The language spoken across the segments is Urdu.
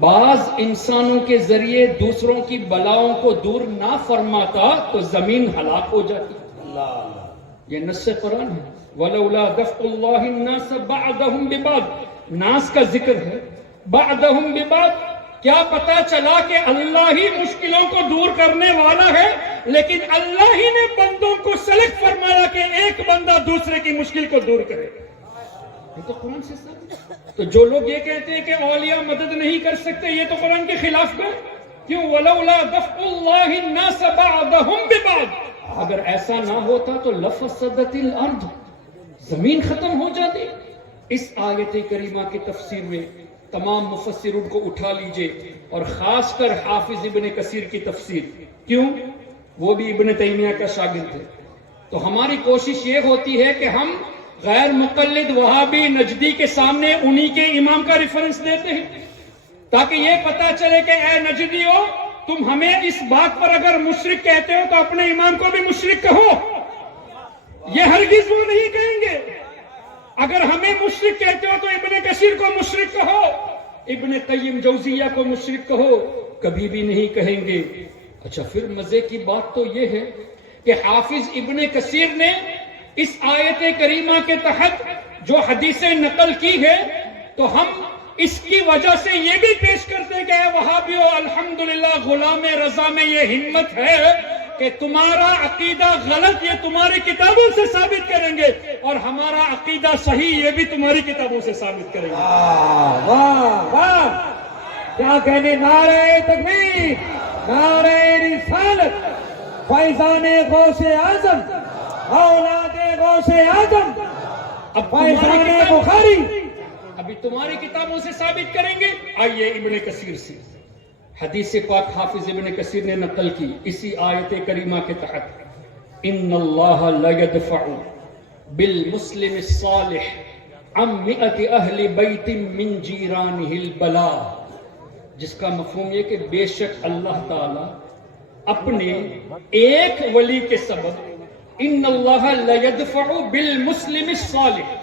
بعض انسانوں کے ذریعے دوسروں کی بلاؤں کو دور نہ فرماتا تو زمین ہلاک ہو جاتی. یہ نص قرآن ہے. وَلَوْلَا دَفْعُ اللَّهِ النَّاسَ بَعْضَهُمْ بِبَعْضٍ. ناس کا ذکر ہے. بَعْضَهُمْ بِبَعْضٍ. کیا پتا چلا کہ اللہ ہی مشکلوں کو دور کرنے والا ہے، لیکن اللہ ہی نے بندوں کو سلیکٹ فرمایا کہ ایک بندہ دوسرے کی مشکل کو دور کرے. یہ تو قرآن سے ثابت. تو جو لوگ یہ کہتے ہیں کہ اولیاء مدد نہیں کر سکتے، یہ تو قرآن کے خلاف ہے. کیوں؟ وَلَوْلَا دَفْعُ اللَّهِ النَّاسَ بَعْضَهُمْ بِبَعْضٍ. اگر ایسا نہ ہوتا تو لَفَسَدَتِ الْأَرْضُ. زمین ختم ہو جاتی. اس آیت کریمہ کی تفسیر میں تمام مفسرون کو اٹھا لیجئے، اور خاص کر حافظ ابن کثیر کی تفسیر. کیوں؟ وہ بھی ابن تیمیہ کا شاگرد ہے. تو ہماری کوشش یہ ہوتی ہے کہ ہم غیر مقلد وہابی نجدی کے سامنے انہی کے امام کا ریفرنس دیتے ہیں، تاکہ یہ پتا چلے کہ اے نجدیو، تم ہمیں اس بات پر اگر مشرک کہتے ہو تو اپنے امام کو بھی مشرک کہو. یہ ہرگز وہ نہیں کہیں گے. اگر ہمیں مشرک کہتے ہو تو ابن کثیر کو مشرک کہو، ابن قیم جوزیہ کو مشرک کہو، کبھی بھی نہیں کہیں گے. اچھا، پھر مزے کی بات تو یہ ہے کہ حافظ ابن کثیر نے اس آیت کریمہ کے تحت جو حدیثیں نقل کی ہے، تو ہم اس کی وجہ سے یہ بھی پیش کرتے ہیں کہ اے وہابیو، الحمدللہ غلام رضا میں یہ ہمت ہے کہ تمہارا عقیدہ غلط یہ تمہاری کتابوں سے ثابت کریں گے، اور ہمارا عقیدہ صحیح یہ بھی تمہاری کتابوں سے ثابت کریں گے. واہ واہ، کیا کہنے! نعرہ تکبیر، نعرہ رسالت، فیضان غوث اعظم، اولاد غوث اعظم، فیضان بخاری. ابھی تمہاری کتابوں سے ثابت کریں گے. آئیے ابن کثیر سے حدیث پاک حافظ ابن کثیر نے نقل کی اسی آیت کریمہ کے تحت. ان اللہ لا يدفع بالمسلم الصالح عن 100 اہل بیت من جیرانہ البلاء، جس کا مفہوم یہ کہ بے شک اللہ تعالی اپنے ایک ولی کے سبب، ان اللہ لا يدفع بالمسلم الصالح،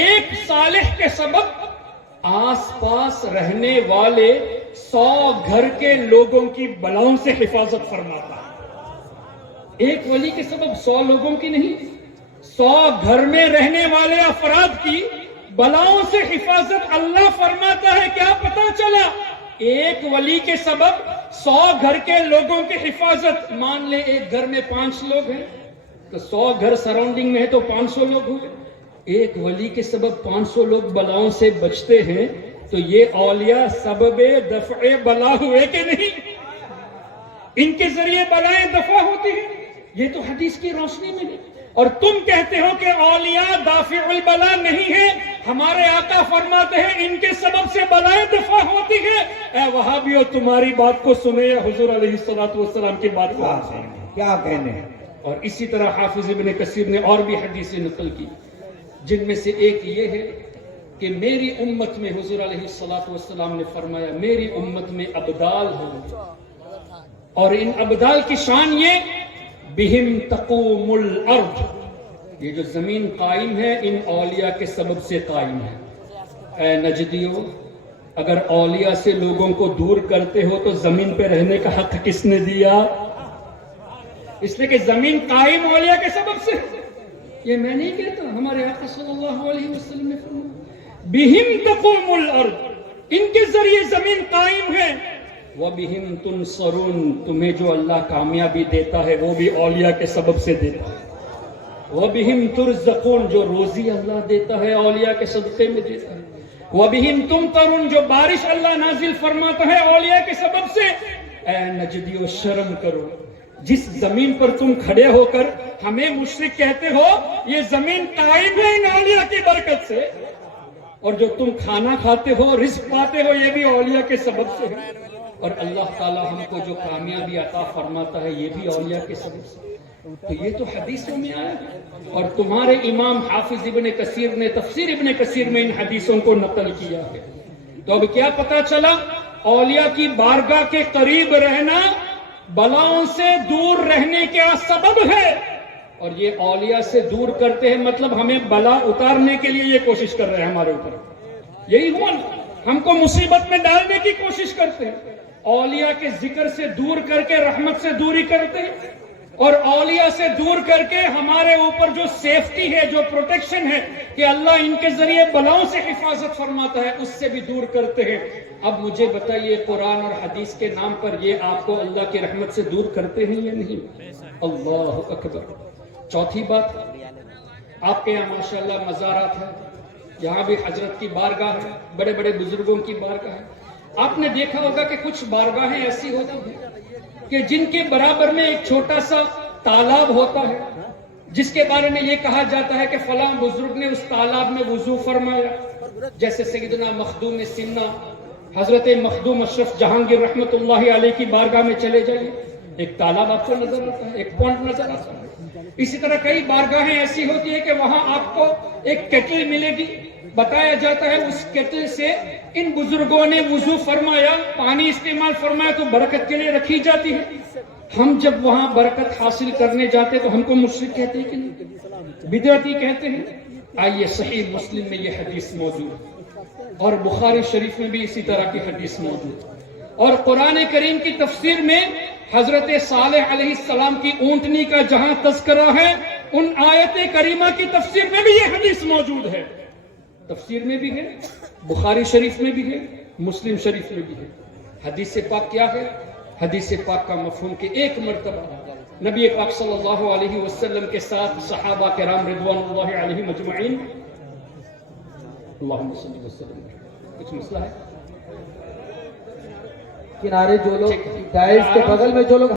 ایک صالح کے سبب آس پاس رہنے والے 100 گھر کے لوگوں کی بلاؤں سے حفاظت فرماتا ہے. ایک ولی کے سبب 100 لوگوں کی نہیں، 100 گھر میں رہنے والے افراد کی بلاؤں سے حفاظت اللہ فرماتا ہے. کیا پتا چلا؟ ایک ولی کے سبب 100 گھر کے لوگوں کی حفاظت. مان لے ایک گھر میں 5 لوگ ہیں تو 100 گھر سراؤنڈنگ میں ہے تو 500 لوگ ہوئے. ایک ولی کے سبب 500 لوگ بلاؤں سے بچتے ہیں، تو یہ اولیاء سبب دفع بلا ہوئے کہ نہیں؟ ان کے ذریعے بلائیں دفع ہوتی ہیں. یہ تو حدیث کی روشنی میں ہے. اور تم کہتے ہو کہ اولیاء دافع البلا نہیں ہے. ہمارے آقا فرماتے ہیں ان کے سبب سے بلائیں دفع ہوتی ہے. اے وہابیو، تمہاری بات کو سنے یا حضور علیہ الصلوۃ والسلام کی بات کو سنے؟ کیا کہنے! اور اسی طرح حافظ ابن کثیر نے اور بھی حدیثیں نقل کی، جن میں سے ایک یہ ہے کہ میری امت میں حضور علیہ الصلوۃ والسلام نے فرمایا میری امت میں ابدال ہیں، اور ان ابدال کی شان یہ بہم تقوم الارض، یہ جو زمین قائم ہے ان اولیاء کے سبب سے قائم ہے. اے نجدیو، اگر اولیاء سے لوگوں کو دور کرتے ہو تو زمین پہ رہنے کا حق کس نے دیا؟ اس لیے کہ زمین قائم اولیاء کے سبب سے. یہ میں نہیں کہتا، ہمارے آقا صلی اللہ علیہ وسلم نے فرمایا بہم تقوم الارض، ان کے ذریعے زمین قائم ہے. وَبِهِمْ تُنصَرُونَ، تمہیں جو اللہ کامیابی دیتا ہے وہ بھی اولیاء کے سبب سے دیتا ہے. وَبِهِمْ تُرْزَقُونَ، جو روزی اللہ دیتا ہے اولیاء کے صدقے میں دیتا ہے. وَبِهِمْ تُمْطَرُونَ، جو بارش اللہ نازل فرماتا ہے اولیاء کے سبب سے. اے نجدیو، شرم کرو، جس زمین پر تم کھڑے ہو کر ہمیں مشرک کہتے ہو، یہ زمین قائم ہے ان اولیاء کی برکت سے، اور جو تم کھانا کھاتے ہو، رزق پاتے ہو، یہ بھی اولیاء کے سبب سے ہے. اور اللہ تعالی ہم کو جو کامیابی عطا فرماتا ہے یہ بھی اولیاء کے سبب سے. تو یہ تو حدیثوں میں آیا ہے، اور تمہارے امام حافظ ابن کثیر نے تفسیر ابن کثیر میں ان حدیثوں کو نقل کیا ہے. تو اب کیا پتا چلا؟ اولیاء کی بارگاہ کے قریب رہنا بلاؤں سے دور رہنے کا سبب ہے، اور یہ اولیاء سے دور کرتے ہیں، مطلب ہمیں بلا اتارنے کے لیے یہ کوشش کر رہے ہیں ہمارے اوپر. یہی ہوا نا ہم کو مصیبت میں ڈالنے کی کوشش کرتے ہیں، اولیاء کے ذکر سے دور کر کے رحمت سے دوری کرتے ہیں، اور اولیاء سے دور کر کے ہمارے اوپر جو سیفٹی ہے، جو پروٹیکشن ہے کہ اللہ ان کے ذریعے بلاؤں سے حفاظت فرماتا ہے، اس سے بھی دور کرتے ہیں۔ اب مجھے بتائیے، قرآن اور حدیث کے نام پر یہ آپ کو اللہ کی رحمت سے دور کرتے ہیں یا نہیں؟ اللہ اکبر۔ چوتھی بات، آپ کے یہاں ماشاءاللہ مزارات ہیں، یہاں بھی حضرت کی بارگاہ ہے، بڑے بڑے بزرگوں کی بارگاہ ہے۔ آپ نے دیکھا ہوگا کہ کچھ بارگاہیں ایسی ہوتی ہیں کہ جن کے برابر میں ایک چھوٹا سا تالاب ہوتا ہے، جس کے بارے میں یہ کہا جاتا ہے کہ فلاں بزرگ نے اس تالاب میں وضو فرمایا۔ جیسے سیدنا مخدوم سنہ حضرت مخدوم اشرف جہانگیر رحمت اللہ علیہ کی بارگاہ میں چلے جائیں، ایک تالاب آپ کو نظر آتا ہے، ایک پونڈ نظر آتا ہے۔ اسی طرح کئی بارگاہیں ایسی ہوتی ہے کہ وہاں آپ کو ایک کیٹل ملے گی، بتایا جاتا ہے اس کیٹل سے ان بزرگوں نے وضو فرمایا، پانی استعمال فرمایا تو برکت کے لیے رکھی جاتی ہے۔ ہم جب وہاں برکت حاصل کرنے جاتے تو ہم کو مشرک کہتے ہیں کہ نہیں، بدعتی کہتے ہیں؟ آئیے، صحیح مسلم میں یہ حدیث موجود ہے، اور بخاری شریف میں بھی اسی طرح کی حدیث موجود ہے، اور قرآن کریم کی تفسیر میں حضرت صالح علیہ السلام کی اونٹنی کا جہاں تذکرہ ہے، ان آیت کریمہ کی تفسیر میں بھی یہ حدیث موجود ہے۔ تفسیر میں بھی ہے، بخاری شریف میں بھی ہے، مسلم شریف میں بھی ہے۔ حدیث پاک کیا ہے؟ حدیث پاک کا مفہوم کہ ایک مرتبہ نبی پاک صلی اللہ علیہ وسلم کے ساتھ صحابہ کرام رضوان اللہ علیہم اجمعین، اللہم صلی وسلم، کچھ مسئلہ ہے؟ کنارے جو لوگ ڈائز کے بغل میں جو لوگ